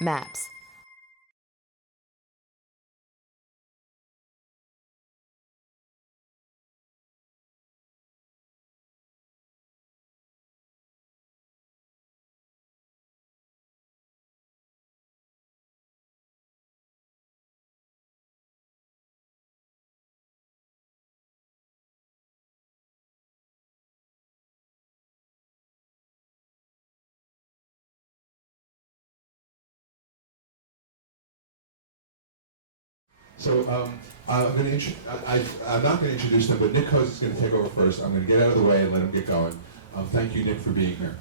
MAPS. So I'm going to I'm not going to introduce them, but Nick Cozzi is going to take over first. I'm going to get out of the way and let him get going. Thank you, Nick, for being here.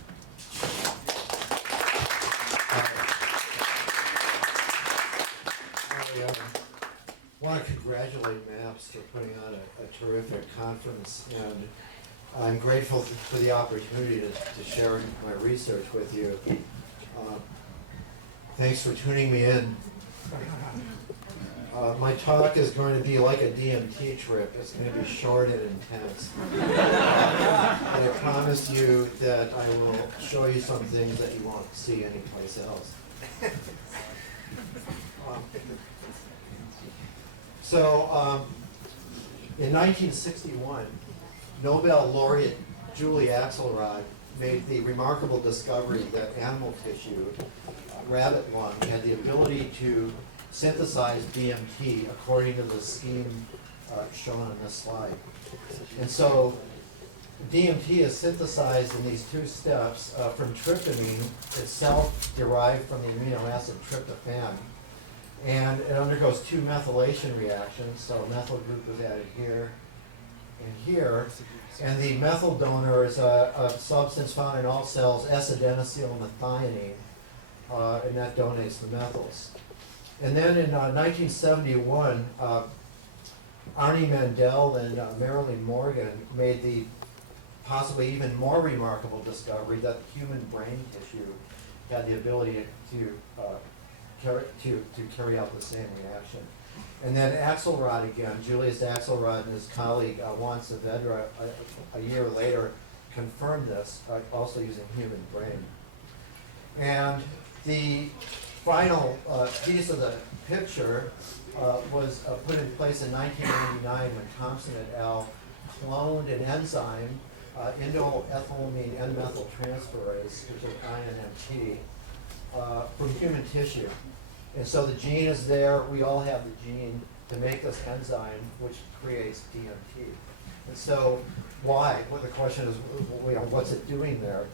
I want to congratulate MAPS for putting on a terrific conference, and I'm grateful for the opportunity to share my research with you. Thanks for tuning me in. My talk is going to be like a DMT trip. It's going to be short and intense. And I promise you that I will show you some things that you won't see anyplace else. In 1961, Nobel laureate Julie Axelrod made the remarkable discovery that animal tissue, rabbit lung, had the ability to synthesize DMT according to the scheme shown on this slide. And so DMT is synthesized in these two steps from tryptamine, itself derived from the amino acid tryptophan. And it undergoes two methylation reactions, so methyl group is added here and here. And the methyl donor is a substance found in all cells, S-adenosylmethionine, and that donates the methyls. And then in 1971, Arnie Mandel and Marilyn Morgan made the possibly even more remarkable discovery that human brain tissue had the ability to carry out the same reaction. And then Axelrod again, Julius Axelrod and his colleague Juan Saavedra a year later confirmed this, also using human brain. And the final piece of the picture was put in place in 1999 when Thompson et al. Cloned an enzyme, indoethylamine N-dimethyltryptamine, which is INMT, from human tissue. And so the gene is there. We all have the gene to make this enzyme, which creates DMT. And so why? Well, the question is, what's it doing there?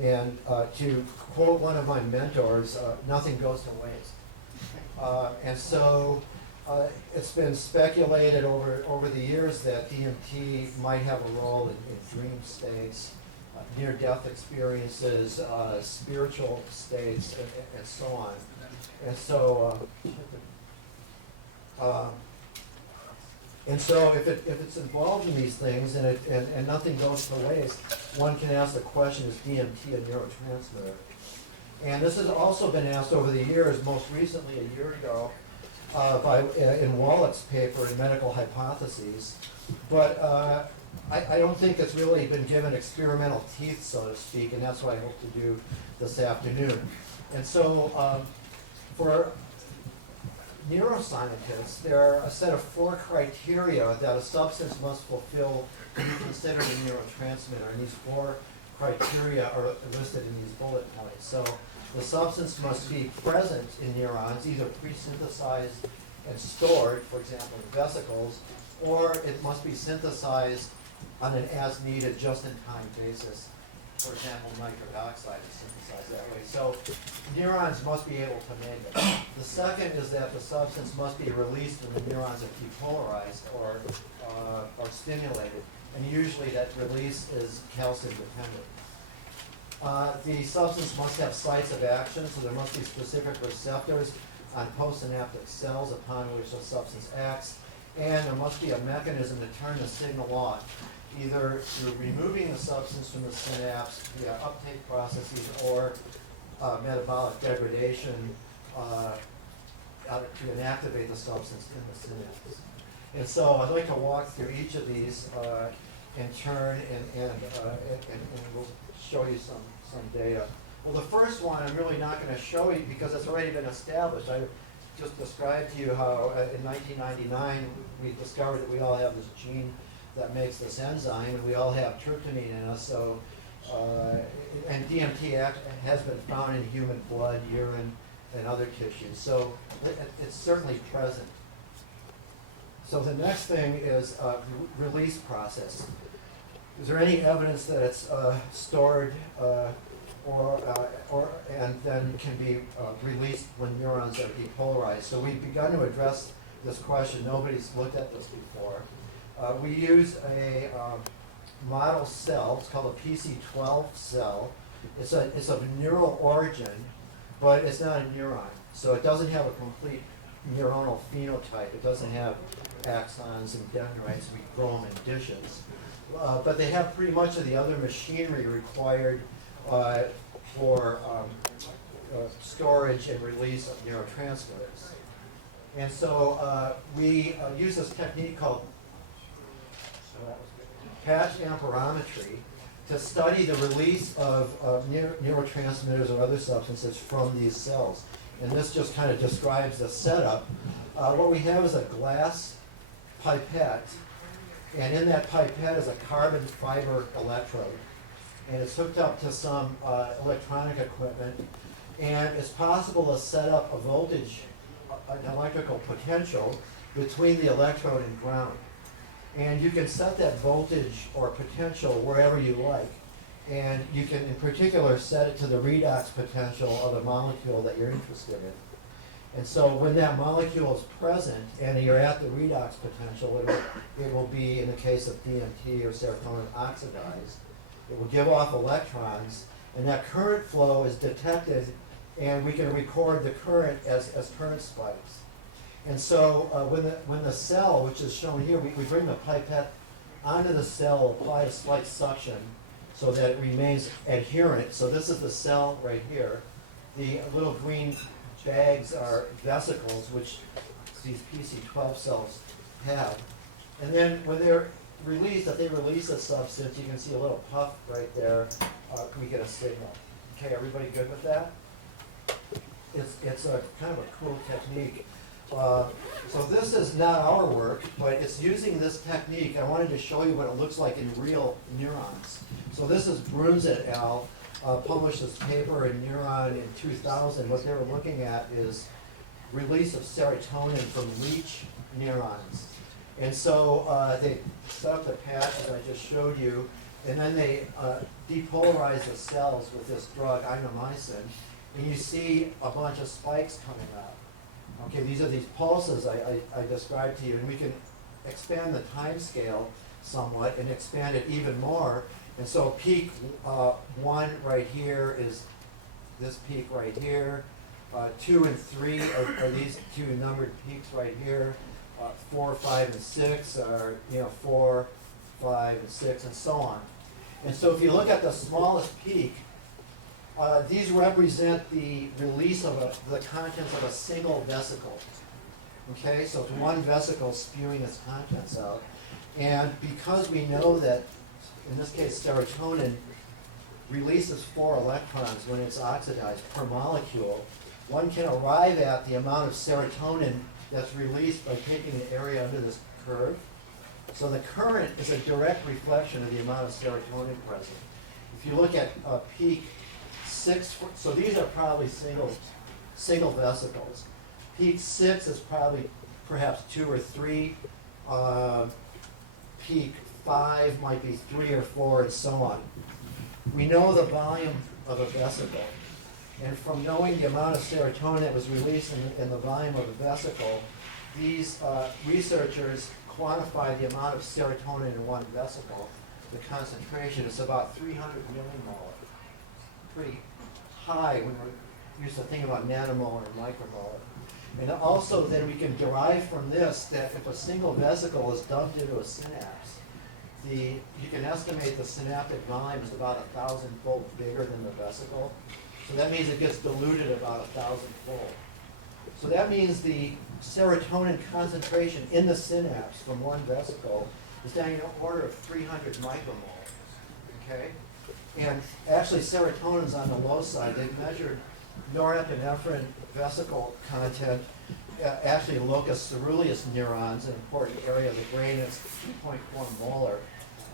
And to quote one of my mentors, nothing goes to waste. And so it's been speculated over the years that DMT might have a role in dream states, near-death experiences, spiritual states, and so on. And so if it's involved in these things and nothing goes to waste, one can ask the question, is DMT a neurotransmitter? And this has also been asked over the years, most recently a year ago, in Wallett's paper in Medical Hypotheses. But I don't think it's really been given experimental teeth, so to speak, and that's what I hope to do this afternoon. And so for neuroscientists, there are a set of 4 criteria that a substance must fulfill to be considered a neurotransmitter, and these 4 criteria are listed in these bullet points. So the substance must be present in neurons, either pre-synthesized and stored, for example, in vesicles, or it must be synthesized on an as-needed, just-in-time basis. For example, nitric oxide is synthesized that way. So neurons must be able to make it. The second is that the substance must be released when the neurons are depolarized or stimulated. And usually that release is calcium dependent. The substance must have sites of action, so there must be specific receptors on postsynaptic cells upon which the substance acts. And there must be a mechanism to turn the signal on, either through removing the substance from the synapse via uptake processes or metabolic degradation to inactivate the substance in the synapse. And so I'd like to walk through each of these in turn, and we'll show you some data. Well, the first one I'm really not going to show you because it's already been established. I just described to you how in 1999 we discovered that we all have this gene that makes this enzyme, and we all have tryptamine in us. So, and DMT has been found in human blood, urine, and other tissues. So it's certainly present. So the next thing is release process. Is there any evidence that it's stored and then can be released when neurons are depolarized? So we've begun to address this question. Nobody's looked at this before. We use a model cell. It's called a PC12 cell. It's of neural origin, but it's not a neuron. So it doesn't have a complete neuronal phenotype. It doesn't have axons and dendrites. We grow them in dishes. But they have pretty much of the other machinery required for storage and release of neurotransmitters. And so we use this technique called patch amperometry to study the release of neurotransmitters or other substances from these cells. And this just kind of describes the setup. What we have is a glass pipette, and in that pipette is a carbon fiber electrode. And it's hooked up to some electronic equipment. And it's possible to set up a voltage, an electrical potential between the electrode and ground. And you can set that voltage or potential wherever you like. And you can, in particular, set it to the redox potential of the molecule that you're interested in. And so when that molecule is present and you're at the redox potential, it will be, in the case of DMT or serotonin, oxidized. It will give off electrons, and that current flow is detected, and we can record the current as current spikes. And so when the cell, which is shown here, we bring the pipette onto the cell, apply a slight suction so that it remains adherent. So this is the cell right here. The little green bags are vesicles, which these PC12 cells have. And then when they're released, if they release a substance, you can see a little puff right there, we get a signal. Okay, everybody good with that? It's a kind of a cool technique. So this is not our work, but it's using this technique. I wanted to show you what it looks like in real neurons. So this is Bruns et al. Published this paper in Neuron in 2000. What they were looking at is release of serotonin from leech neurons. And so they set up the patch, as I just showed you, and then they depolarize the cells with this drug, inomycin, and you see a bunch of spikes coming out. Okay, these are these pulses I described to you, and we can expand the time scale somewhat and expand it even more. And so peak 1 right here is this peak right here. 2 and 3 are these two numbered peaks right here. 4, 5, and 6 are 4, 5, and 6, and so on. And so if you look at the smallest peak, these represent the release of the contents of a single vesicle. Okay, so it's one vesicle spewing its contents out. And because we know that, in this case, serotonin releases 4 electrons when it's oxidized per molecule, one can arrive at the amount of serotonin that's released by taking the area under this curve. So the current is a direct reflection of the amount of serotonin present. If you look at peak 6, so these are probably single vesicles. Peak 6 is probably perhaps 2 or 3. Peak 5 might be 3 or 4, and so on. We know the volume of a vesicle. And from knowing the amount of serotonin that was released in the volume of a vesicle, these researchers quantify the amount of serotonin in one vesicle. The concentration is about 300 millimolar. Pretty high when we're used to think about nanomolar and micromolar. And also then we can derive from this that if a single vesicle is dumped into a synapse, you can estimate the synaptic volume is about 1,000-fold bigger than the vesicle. So that means it gets diluted about 1,000-fold. So that means the serotonin concentration in the synapse from one vesicle is down in the order of 300 micromolar. Okay? And actually serotonin's on the low side. They've measured norepinephrine vesicle content, actually locus ceruleus neurons, an important area of the brain, it's 2.4 molar.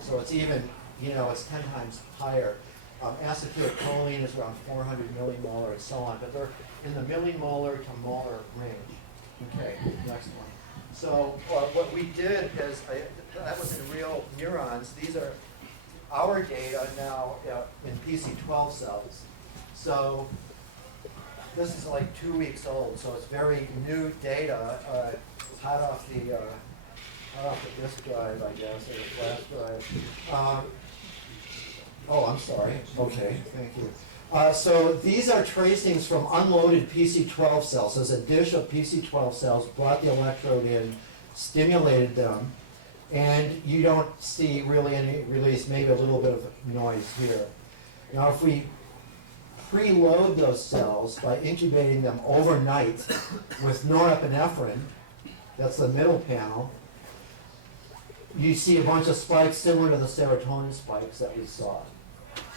So it's even, it's 10 times higher. Acetylcholine is around 400 millimolar and so on, but they're in the millimolar to molar range. Okay, next one. So what we did is, that was in real neurons. These are our data now in PC12 cells. So this is like 2 weeks old, so it's very new data. It's hot off the disk drive, I guess, or the flash drive. Oh, I'm sorry. Okay, thank you. So these are tracings from unloaded PC12 cells. So it's a dish of PC12 cells, brought the electrode in, stimulated them, and you don't see really any release, maybe a little bit of noise here. Now if we preload those cells by incubating them overnight with norepinephrine, that's the middle panel, you see a bunch of spikes similar to the serotonin spikes that we saw.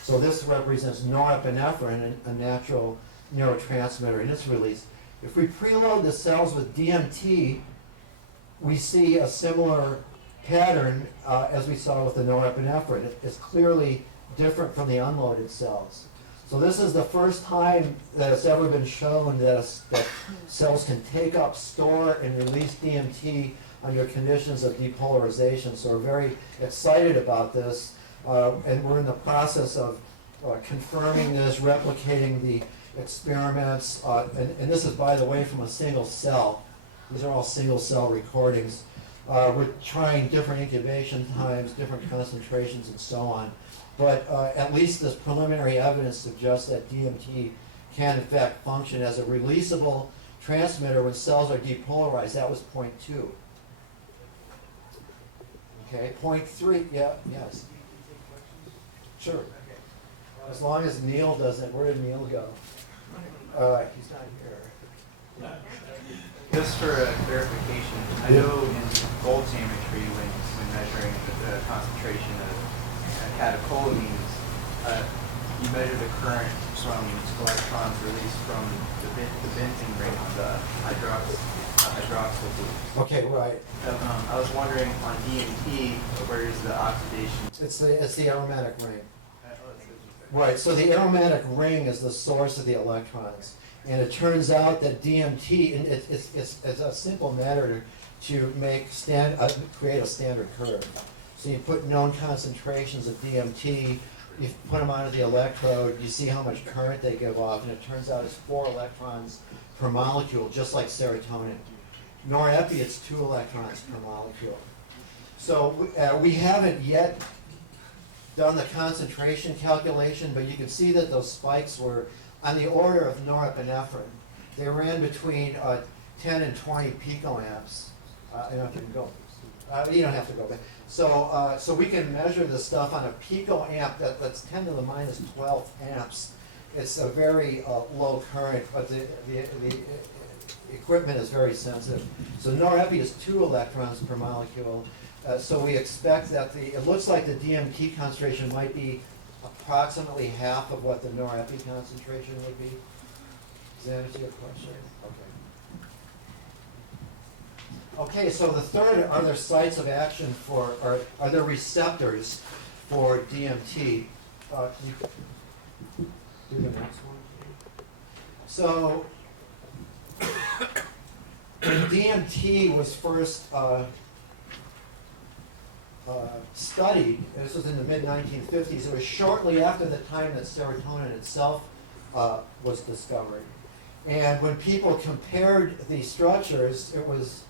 So this represents norepinephrine, a natural neurotransmitter, and its release. If we preload the cells with DMT, we see a similar pattern as we saw with the norepinephrine. It's clearly different from the unloaded cells. So this is the first time that it's ever been shown that cells can take up, store, and release DMT under conditions of depolarization. So we're very excited about this, and we're in the process of confirming this, replicating the experiments, and this is, by the way, from a single cell. These are all single cell recordings. We're trying different incubation times, different concentrations, and so on. But at least this preliminary evidence suggests that DMT can in fact function as a releasable transmitter when cells are depolarized. That was point 2. Okay, point 3, yeah, yes. Sure. As long as Neil doesn't, where did Neil go? He's not here. Just for clarification, I know in Gold's imagery when measuring the concentration of catecholamines, you measure the current from electrons released from the benzene ring on the hydroxyl group. Okay, right. I was wondering on DMT, where is the oxidation? It's the aromatic ring. Right, so the aromatic ring is the source of the electrons. And it turns out that DMT, and it's a simple matter to make create a standard curve. So you put known concentrations of DMT, you put them onto the electrode, you see how much current they give off, and it turns out it's 4 electrons per molecule, just like serotonin. Norepi, it's 2 electrons per molecule. So we haven't yet done the concentration calculation, but you can see that those spikes were on the order of norepinephrine. They ran between 10 and 20 picoamps. I don't know if you can go. You don't have to go back. So we can measure this stuff on a picoamp that's 10 to the minus 12 amps. It's a very low current, but the equipment is very sensitive. So norepi is 2 electrons per molecule. So we expect that it looks like the DMT concentration might be approximately half of what the norepi concentration would be. Does that answer your question? Okay. Okay, so the third, are there sites of action for, or are there receptors for DMT? Can you do the next one? So, when DMT was first studied, and this was in the mid-1950s, it was shortly after the time that serotonin itself was discovered. And when people compared the structures, it was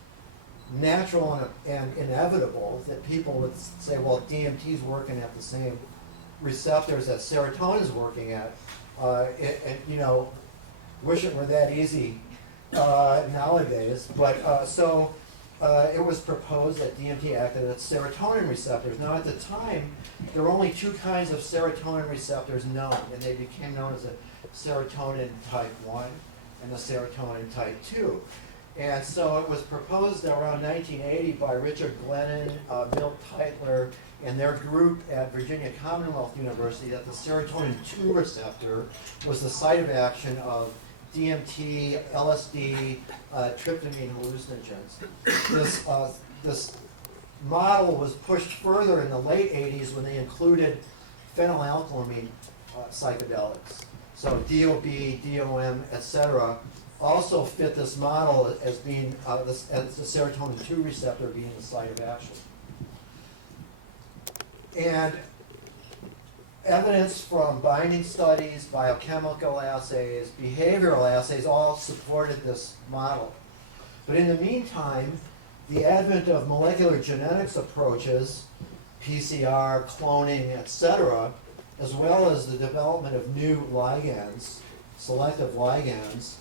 natural and inevitable that people would say, well, DMT is working at the same receptors that serotonin is working at. And wish it were that easy nowadays. But it was proposed that DMT acted at serotonin receptors. Now, at the time, there were only 2 kinds of serotonin receptors known, and they became known as a serotonin type 1 and a serotonin type 2. And so it was proposed around 1980 by Richard Glennon, Milt Teitler, and their group at Virginia Commonwealth University that the serotonin 2 receptor was the site of action of DMT, LSD, tryptamine hallucinogens. This model was pushed further in the late 80s when they included phenylethylamine psychedelics. So DOB, DOM, etc. also fit this model as being as the serotonin 2 receptor being the site of action. And evidence from binding studies, biochemical assays, behavioral assays all supported this model. But in the meantime, the advent of molecular genetics approaches, PCR, cloning, etc., as well as the development of new ligands, selective ligands,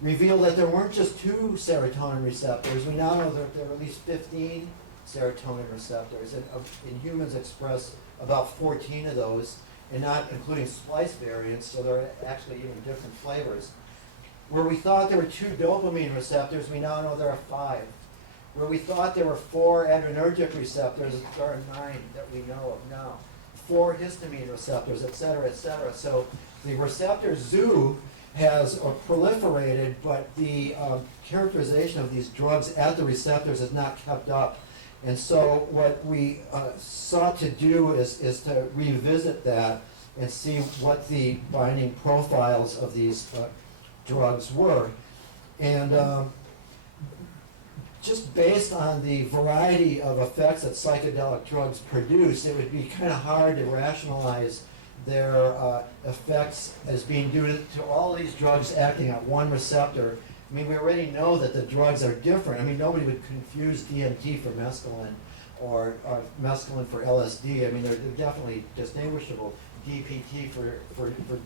revealed that there weren't just 2 serotonin receptors. We now know that there are at least 15 serotonin receptors, and in humans express about 14 of those, and not including splice variants, so there are actually even different flavors. Where we thought there were 2 dopamine receptors, we now know there are 5. Where we thought there were 4 adrenergic receptors, there are 9 that we know of now. 4 histamine receptors, et cetera, et cetera. So the receptor zoo has proliferated, but the characterization of these drugs at the receptors has not kept up. And so what we sought to do is to revisit that and see what the binding profiles of these drugs were. And just based on the variety of effects that psychedelic drugs produce, it would be kind of hard to rationalize their effects as being due to all of these drugs acting at one receptor. I mean, we already know that the drugs are different. I mean, nobody would confuse DMT for mescaline or mescaline for LSD. I mean, they're definitely distinguishable. DPT for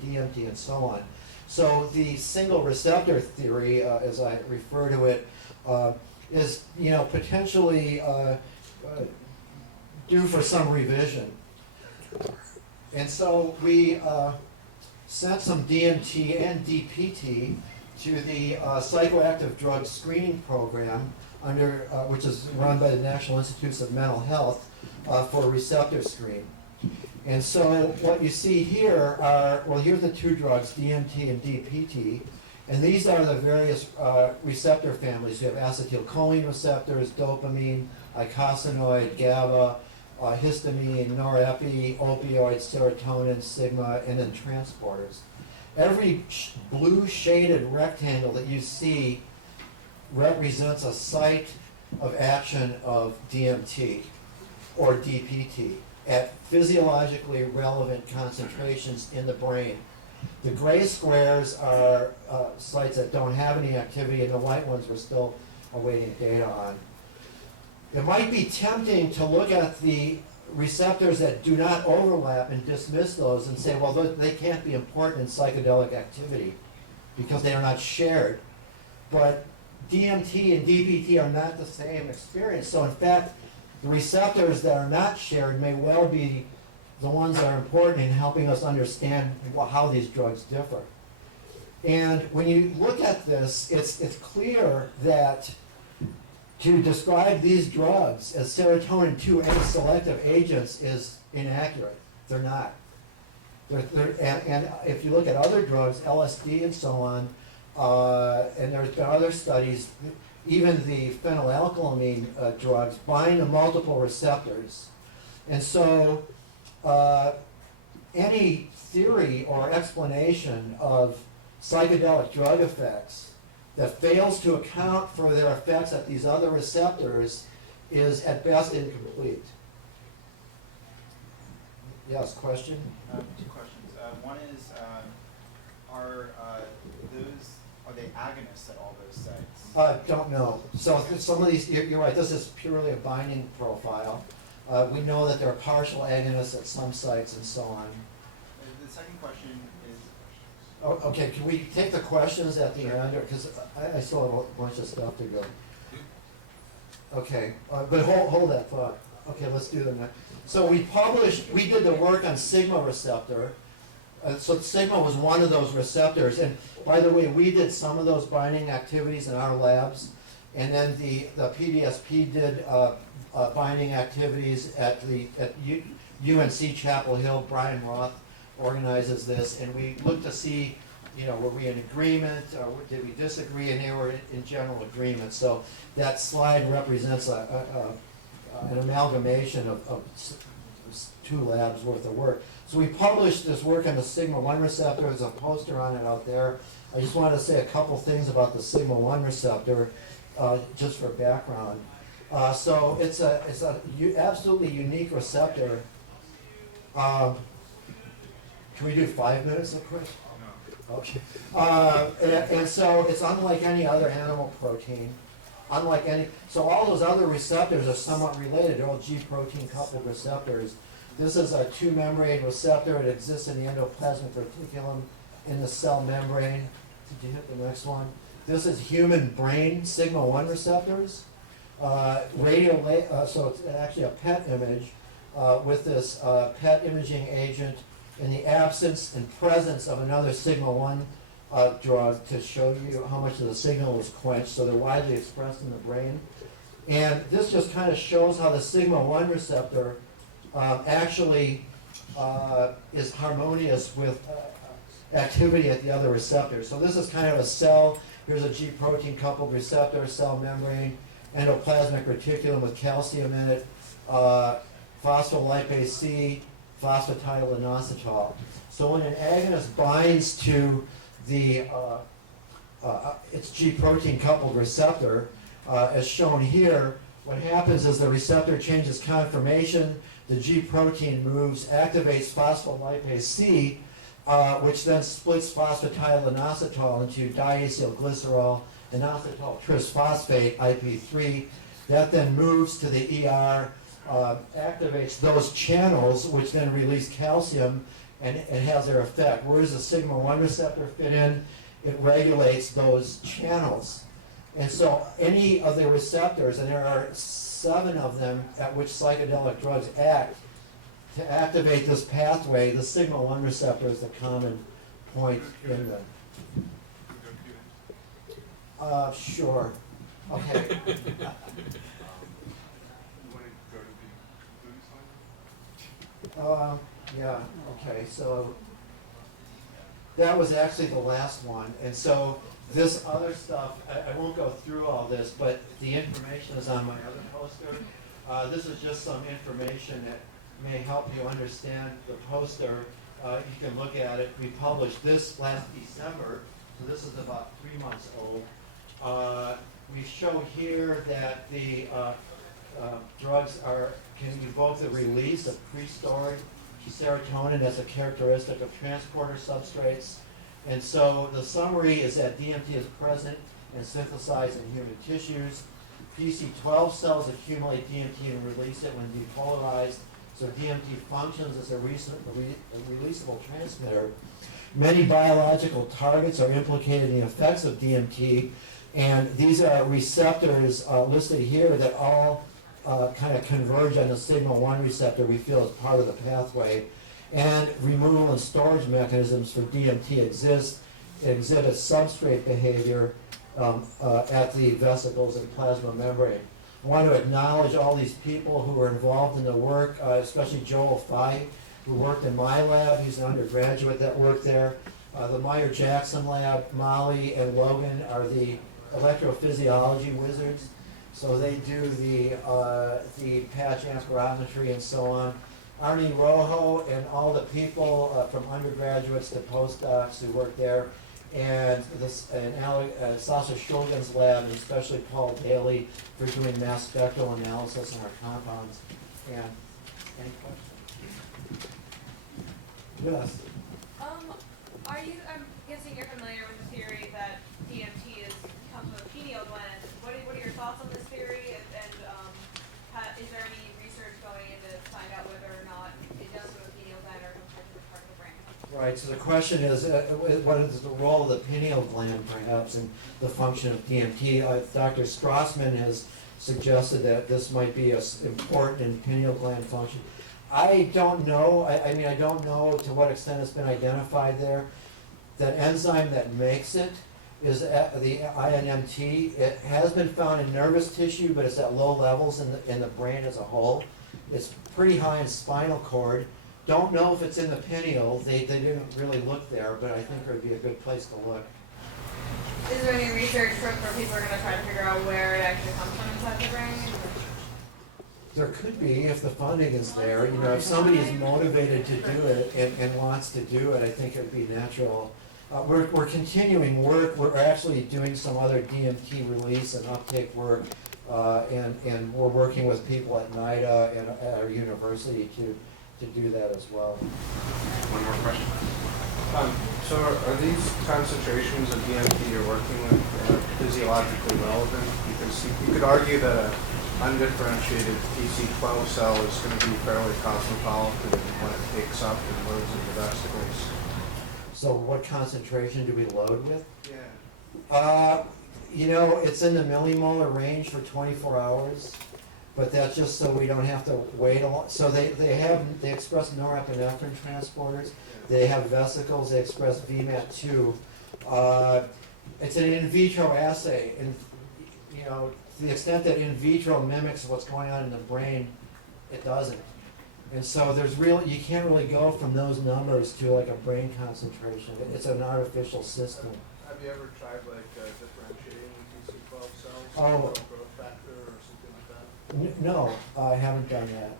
DMT and so on. So the single receptor theory, as I refer to it, is potentially due for some revision. And so we sent some DMT and DPT to the psychoactive drug screening program under which is run by the National Institutes of Mental Health for a receptor screen. And so what you see here are, well, here are the 2 drugs, DMT and DPT, and these are the various receptor families. You have acetylcholine receptors, dopamine, eicosanoid, GABA, histamine, norepi, opioids, serotonin, sigma, and then transporters. Every blue shaded rectangle that you see represents a site of action of DMT or DPT at physiologically relevant concentrations in the brain. The gray squares are sites that don't have any activity, and the white ones we're still awaiting data on. It might be tempting to look at the receptors that do not overlap and dismiss those and say, well, they can't be important in psychedelic activity because they are not shared. But DMT and DPT are not the same experience. So in fact, the receptors that are not shared may well be the ones that are important in helping us understand how these drugs differ. And when you look at this, it's clear that to describe these drugs as serotonin 2A selective agents is inaccurate. They're not. And if you look at other drugs, LSD and so on, and there's been other studies, even the phenylethylamine drugs bind to multiple receptors. And so any theory or explanation of psychedelic drug effects that fails to account for their effects at these other receptors is at best incomplete. Yes, question? 2 questions. One is, are they agonists at all those sites? Don't know. So some of these, you're right, this is purely a binding profile. We know that there are partial agonists at some sites and so on. The second question is... Oh, okay, can we take the questions at the end? Because I still have a bunch of stuff to go. Okay, but hold that thought. Okay, let's do them next. So we did the work on sigma receptor. So sigma was one of those receptors. And by the way, we did some of those binding activities in our labs. And then the PDSP did binding activities at UNC Chapel Hill. Brian Roth organizes this, and we looked to see, were we in agreement, or did we disagree, and they were in general agreement. So that slide represents an amalgamation of two labs worth of work. So we published this work on the sigma-1 receptor. There's a poster on it out there. I just wanted to say a couple things about the sigma-1 receptor, just for background. So it's a absolutely unique receptor. Can we do 5 minutes of quick? Okay. And so it's unlike any other animal protein. So all those other receptors are somewhat related. They're all G protein coupled receptors. This is a two-membrane receptor. It exists in the endoplasmic reticulum in the cell membrane. Did you hit the next one? This is human brain sigma-1 receptors. So it's actually a PET image with this PET imaging agent in the absence and presence of another sigma-1 drug to show you how much of the signal was quenched. So they're widely expressed in the brain. And this just kind of shows how the sigma-1 receptor actually is harmonious with activity at the other receptors. So this is kind of a cell. Here's a G protein coupled receptor, cell membrane, endoplasmic reticulum with calcium in it, phospholipase C, phosphatidylinositol. So when an agonist binds to the its G protein coupled receptor, as shown here, what happens is the receptor changes conformation, the G protein moves, activates phospholipase C, which then splits phosphatidylinositol into diacylglycerol inositol trisphosphate, IP3. That then moves to the ER, activates those channels, which then release calcium, and it has their effect. Where does the sigma-1 receptor fit in? It regulates those channels. And so any of the receptors, and there are 7 of them at which psychedelic drugs act, to activate this pathway, the sigma-1 receptor is the common point in them. Sure. Okay. Yeah, okay, so that was actually the last one. And so this other stuff, I won't go through all this, but the information is on my other poster. This is just some information that may help you understand the poster. You can look at it. We published this last December, so this is about 3 months old. We show here that the drugs can evoke the release of pre-stored serotonin as a characteristic of transporter substrates. And so the summary is that DMT is present and synthesized in human tissues. PC12 cells accumulate DMT and release it when depolarized. So DMT functions as a releasable transmitter. Many biological targets are implicated in the effects of DMT, and these are receptors listed here that all kind of converge on the sigma-1 receptor we feel is part of the pathway. And removal and storage mechanisms for DMT exist. It exhibits substrate behavior at the vesicles and plasma membrane. I want to acknowledge all these people who were involved in the work, especially Joel Fye, who worked in my lab. He's an undergraduate that worked there. The Meyer-Jackson lab, Molly and Logan are the electrophysiology wizards. So they do the patch amperometry and so on. Arnie Rojo and all the people from undergraduates to postdocs who work there, and Sasha Shulgin's lab, and especially Paul Daly for doing mass spectral analysis on our compounds. And any questions? Yes. I'm guessing you're familiar with the theory that DMT comes from the pineal gland. What are your thoughts on this theory? And is there any research going in to find out whether or not it does go to the pineal gland or comes from a different part of the brain? Right, so the question is, what is the role of the pineal gland, perhaps, in the function of DMT? Dr. Strassman has suggested that this might be important in pineal gland function. I don't know. I mean, I don't know to what extent it's been identified there. That enzyme that makes it is the N-DMT. It has been found in nervous tissue, but it's at low levels in the brain as a whole. It's pretty high in spinal cord. Don't know if it's in the pineal. They didn't really look there, but I think it would be a good place to look. Is there any research where people are going to try to figure out where it actually comes from inside the brain? There could be, if the funding is there. You know, if somebody is motivated to do it and wants to do it, I think it would be natural. We're continuing work. We're actually doing some other DMT release and uptake work, and we're working with people at NIDA and at our university to do that as well. One more question. So are these concentrations of DMT you're working with physiologically relevant? Because you could argue that an undifferentiated PC12 cell is going to be fairly cosmopolitan when it takes up and loads into vesicles. So what concentration do we load with? Yeah. You know, it's in the millimolar range for 24 hours, but that's just so we don't have to wait a lot. So they express norepinephrine transporters. They have vesicles. They express VMAT2. It's an in vitro assay, and you know, to the extent that in vitro mimics what's going on in the brain, it doesn't. And so you can't really go from those numbers to like a brain concentration. It's an artificial system. Have you ever tried like differentiating PC12 cells Oh. or growth factor or something like that? No, I haven't done that.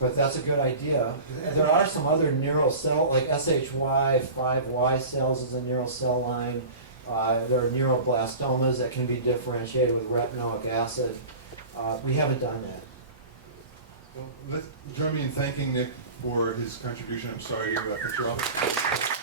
But that's a good idea. There are some other neural cell, like SHY5Y cells is a neural cell line. There are neuroblastomas that can be differentiated with retinoic acid. We haven't done that. Well, join me in thanking Nick for his contribution. I'm sorry to cut you off.